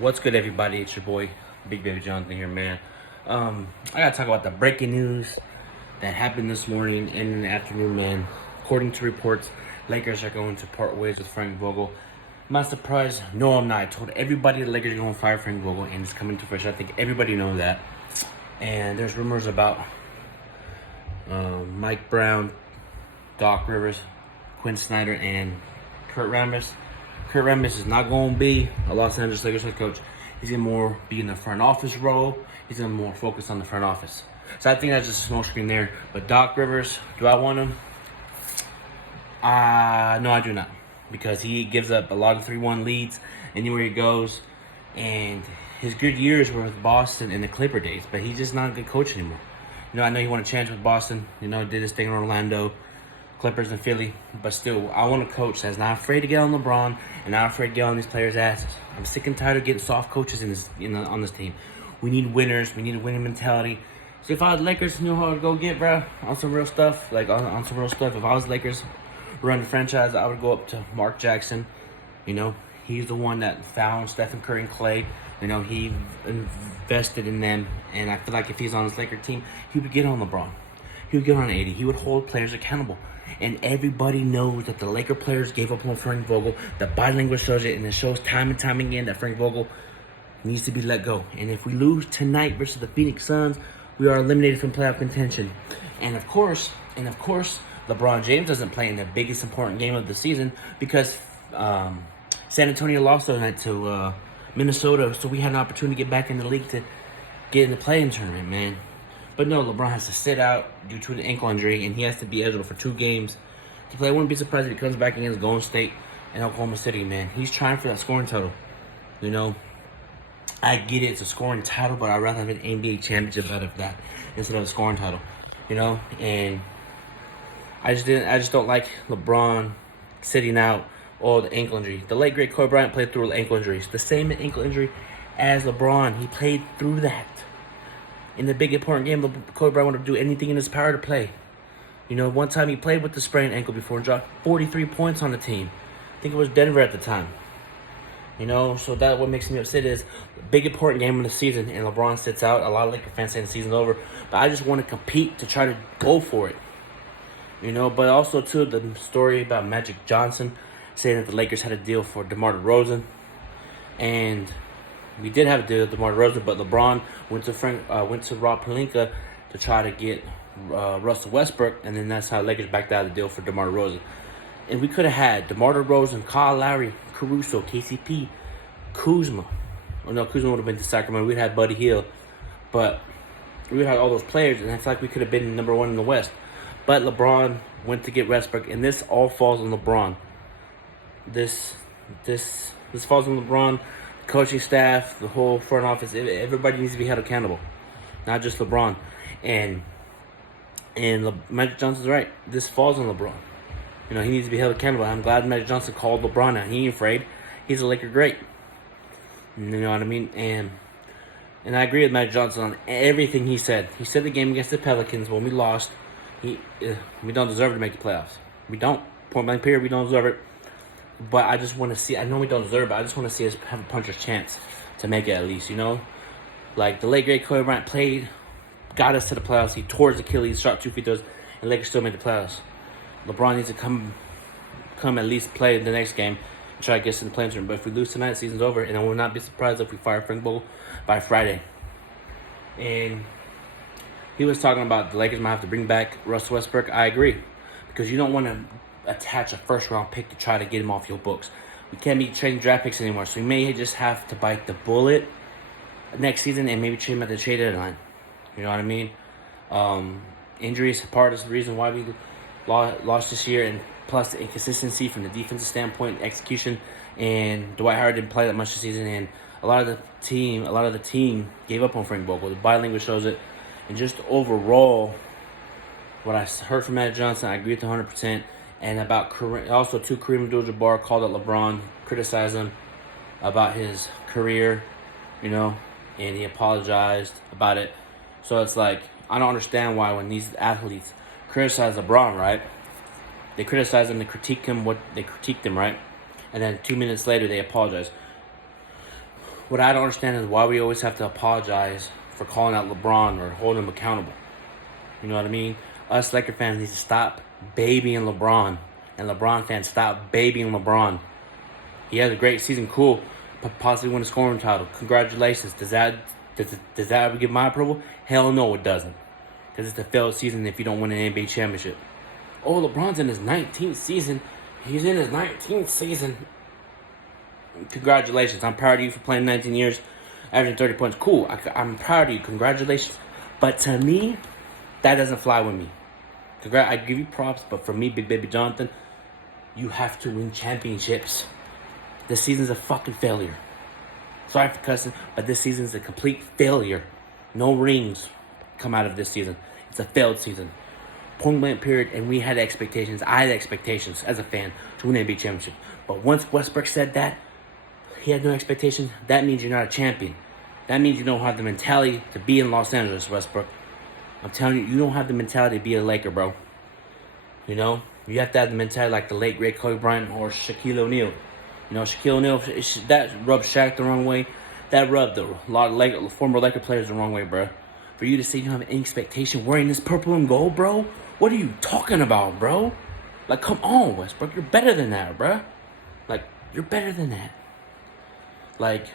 What's good, everybody? It's your boy, Big Baby Jonathan here, man. I gotta talk about the breaking news that happened this morning and in the afternoon, man. According to reports, Lakers are going to part ways with Frank Vogel. Am I surprised? No, I'm not. I told everybody the Lakers are going to fire Frank Vogel, and it's coming to fruition. I think everybody knows that. And there's rumors about Mike Brown, Doc Rivers, Quinn Snyder, and Kurt Rambis. Kurt Rambis is not going to be a Los Angeles Lakers head coach. He's going to more be in the front office role. He's going to more focus on the front office. So I think that's just a smoke screen there. But Doc Rivers, do I want him? No, I do not. Because he gives up a lot of 3-1 leads anywhere he goes. And his good years were with Boston in the Clipper days. But he's just not a good coach anymore. I know he won a chance with Boston. Did his thing in Orlando, Clippers, and Philly. But still, I want a coach that's not afraid to get on LeBron and not afraid to get on these players' asses. I'm sick and tired of getting soft coaches on this team. We need winners. We need a winning mentality. So if I was Lakers, you know how I'd go get, bro? On some real stuff. On some real stuff. If I was Lakers running the franchise, I would go up to Mark Jackson. He's the one that found Stephen Curry and Clay. He invested in them. And I feel like if he's on this Laker team, he would get on LeBron. He would get on 80. He would hold players accountable. And everybody knows that the Laker players gave up on Frank Vogel. The body language shows it, and it shows time and time again that Frank Vogel needs to be let go. And if we lose tonight versus the Phoenix Suns, we are eliminated from playoff contention. And of course, LeBron James doesn't play in the biggest important game of the season because San Antonio lost tonight to Minnesota, so we had an opportunity to get back in the league to get in the play-in tournament, man. But no, LeBron has to sit out due to an ankle injury, and he has to be eligible for 2 games to play. I wouldn't be surprised if he comes back against Golden State and Oklahoma City, man. He's trying for that scoring title. I get it, it's a scoring title, but I'd rather have an NBA championship out of that instead of a scoring title. And I just don't like LeBron sitting out all the ankle injury. The late great Kobe Bryant played through ankle injuries. The same ankle injury as LeBron. He played through that. In the big important game, Kobe Bryant wanted to do anything in his power to play. One time he played with the sprained ankle before and dropped 43 points on the team. I think it was Denver at the time. So that what makes me upset is the big important game of the season and LeBron sits out. A lot of Laker fans say the season's over. But I just want to compete to try to go for it. But also, too, the story about Magic Johnson saying that the Lakers had a deal for DeMar DeRozan. And we did have a deal with DeMar DeRozan, but LeBron went to Rob Pelinka to try to get Russell Westbrook, and then that's how Lakers backed out of the deal for DeMar DeRozan. And we could have had DeMar DeRozan, Kyle Lowry, Caruso, KCP, Kuzma. Kuzma would have been to Sacramento. We'd have had Buddy Hield, but we would have had all those players, and I feel like we could have been number 1 in the West. But LeBron went to get Westbrook, and this all falls on LeBron. This falls on LeBron. Coaching staff, the whole front office, everybody needs to be held accountable, not just LeBron. And Magic Johnson's right. This falls on LeBron. He needs to be held accountable. I'm glad Magic Johnson called LeBron out. He ain't afraid. He's a Laker great. You know what I mean? And I agree with Magic Johnson on everything he said. He said the game against the Pelicans when we lost, we don't deserve to make the playoffs. We don't. Point blank period. We don't deserve it. But I just want to see, I know we don't deserve it, but I just want to see us have a puncher's chance to make it at least, Like the late great Kobe Bryant got us to the playoffs. He tore his Achilles, shot 2 free throws, and Lakers still made the playoffs. LeBron needs to come at least play the next game and try to get us in the play-in tournament. But if we lose tonight, the season's over, and I will not be surprised if we fire Frank Vogel by Friday. And he was talking about the Lakers might have to bring back Russell Westbrook. I agree, because you don't want to attach a first-round pick to try to get him off your books. We can't be trading draft picks anymore, so we may just have to bite the bullet next season and maybe trade him at the trade deadline. You know what I mean? Injuries are part of the reason why we lost this year, and plus the inconsistency from the defensive standpoint, execution, and Dwight Howard didn't play that much this season, and a lot of the team gave up on Frank Vogel. The body language shows it, and just overall, what I heard from Magic Johnson, I agree with 100%. And about Kareem Abdul-Jabbar called out LeBron, criticized him about his career, and he apologized about it. So it's like, I don't understand why when these athletes criticize LeBron, right? They criticize him, they critique him, right? And then 2 minutes later, they apologize. What I don't understand is why we always have to apologize for calling out LeBron or holding him accountable. You know what I mean? Us Laker fans need to stop babying LeBron. And LeBron fans, stop babying LeBron. He has a great season, cool. Possibly win a scoring title. Congratulations. Does that ever give my approval? Hell no, it doesn't. Because it's a failed season if you don't win an NBA championship. Oh, LeBron's in his 19th season. He's in his 19th season. Congratulations. I'm proud of you for playing 19 years, averaging 30 points. Cool. I'm proud of you. Congratulations. But to me, that doesn't fly with me. I give you props, but for me, Big Baby Jonathan, you have to win championships. This season's a fucking failure. Sorry for cussing, but this season's a complete failure. No rings come out of this season. It's a failed season. Point blank period, and we had expectations. I had expectations as a fan to win an NBA championship. But once Westbrook said that, he had no expectations. That means you're not a champion. That means you don't have the mentality to be in Los Angeles, Westbrook. I'm telling you, you don't have the mentality to be a Laker, bro. You know? You have to have the mentality like the late, great Kobe Bryant or Shaquille O'Neal. You know, Shaquille O'Neal, that rubbed Shaq the wrong way. That rubbed a lot of former Laker players the wrong way, bro. For you to say you don't have any expectation wearing this purple and gold, bro? What are you talking about, bro? Like, come on, Westbrook. You're better than that, bro. Like, you're better than that. Like,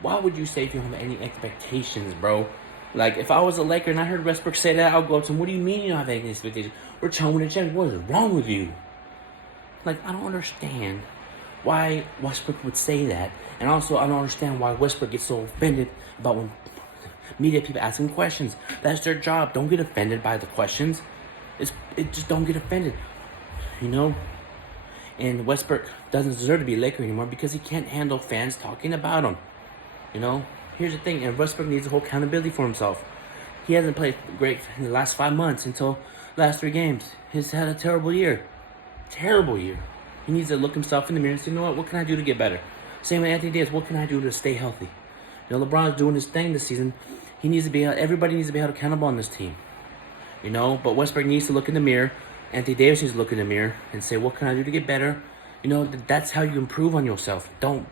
why would you say if you don't have any expectations, bro? Like, if I was a Laker and I heard Westbrook say that, I'll go up to him, what do you mean you don't have any expectations? We're trying to win a championship. What is wrong with you? Like, I don't understand why Westbrook would say that. And also, I don't understand why Westbrook gets so offended about when media people ask him questions. That's their job. Don't get offended by the questions. Just don't get offended. You know? And Westbrook doesn't deserve to be a Laker anymore because he can't handle fans talking about him. You know? Here's the thing, and Westbrook needs to hold accountability for himself. He hasn't played great in the last 5 months until last 3 games. He's had a terrible year. Terrible year. He needs to look himself in the mirror and say, you know what can I do to get better? Same with Anthony Davis, what can I do to stay healthy? You know, LeBron's doing his thing this season. Everybody needs to be held accountable on this team. You know, but Westbrook needs to look in the mirror. Anthony Davis needs to look in the mirror and say, what can I do to get better? You know, that's how you improve on yourself. Don't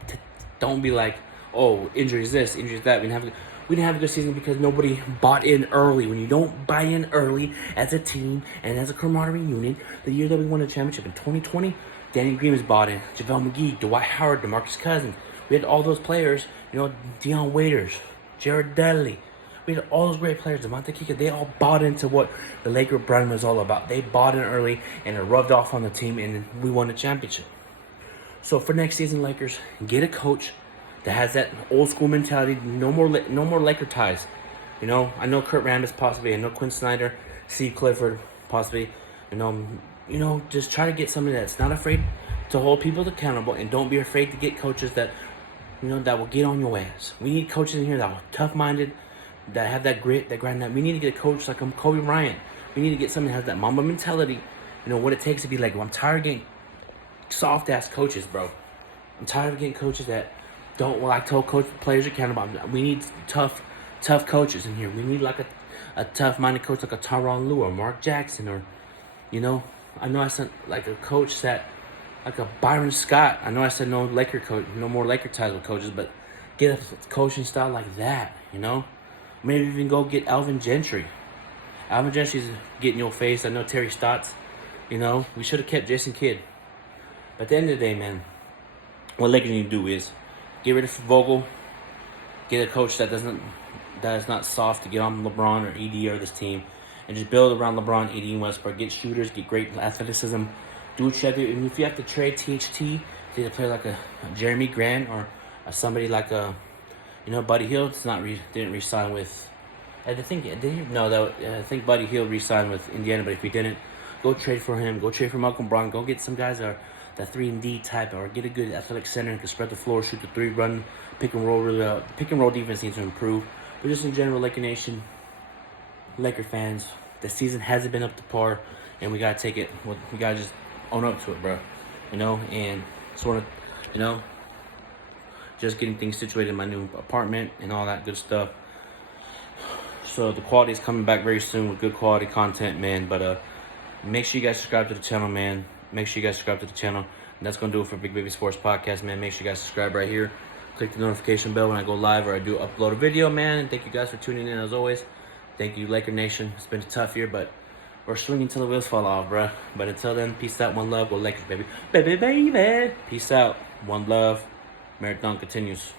be like, oh, injuries this, injuries that. We didn't have a good season because nobody bought in early. When you don't buy in early as a team and as a camaraderie unit, the year that we won the championship in 2020, Danny Green was bought in, JaVale McGee, Dwight Howard, DeMarcus Cousins. We had all those players, you know, Deion Waiters, Jared Dudley. We had all those great players, Devontae Kika. They all bought into what the Laker brand was all about. They bought in early and it rubbed off on the team, and we won the championship. So for next season, Lakers, get a coach that has that old school mentality. No more Laker ties. You know, I know Kurt Rambis possibly. I know Quinn Snyder, Steve Clifford possibly. You know, just try to get somebody that's not afraid to hold people accountable, and don't be afraid to get coaches that, you know, that will get on your ass. We need coaches in here that are tough-minded, that have that grit, that grind. That we need to get a coach like Kobe Bryant. We need to get somebody that has that Mamba mentality. You know what it takes to be like. I'm tired of getting soft-ass coaches, bro. I'm tired of getting coaches that don't like to hold players accountable. We need tough coaches in here. We need like a tough-minded coach like a Tyronn Lue or Mark Jackson, or, you know, I know I said like a coach that, like a Byron Scott. I know I said no more Laker ties with coaches, but get a coaching style like that, you know? Maybe even go get Alvin Gentry. Alvin Gentry's getting your face. I know Terry Stotts, you know? We should have kept Jason Kidd. But at the end of the day, man, what Lakers need to do is get rid of Vogel, get a coach that is not soft to get on LeBron or ED or this team, and just build around LeBron, ED, and Westbrook. Get shooters, get great athleticism. Do what you have to do. And if you have to trade THT, get a player like a Jeremy Grant or somebody like a, you know, Buddy Hield. Didn't re-sign with. I think Buddy Hield re-signed with Indiana, but if he didn't, go trade for him. Go trade for Malcolm Brogdon. Go get some guys that are that 3-and-D type, or get a good athletic center who can spread the floor, shoot the three, run pick and roll. Really, pick and roll defense needs to improve. But just in general, Laker Nation, Laker fans, the season hasn't been up to par, and we gotta take it. We gotta just own up to it, bro. You know, and sort of, you know, just getting things situated in my new apartment and all that good stuff. So the quality is coming back very soon with good quality content, man. But make sure you guys subscribe to the channel, man. Make sure you guys subscribe to the channel. And that's gonna do it for Big Baby Sports Podcast, man. Make sure you guys subscribe right here. Click the notification bell when I go live or I do upload a video, man. And thank you guys for tuning in as always. Thank you, Laker Nation. It's been a tough year, but we're swinging till the wheels fall off, bruh. But until then, peace out, one love, go Lakers, baby. Baby, baby. Peace out, one love. Marathon continues.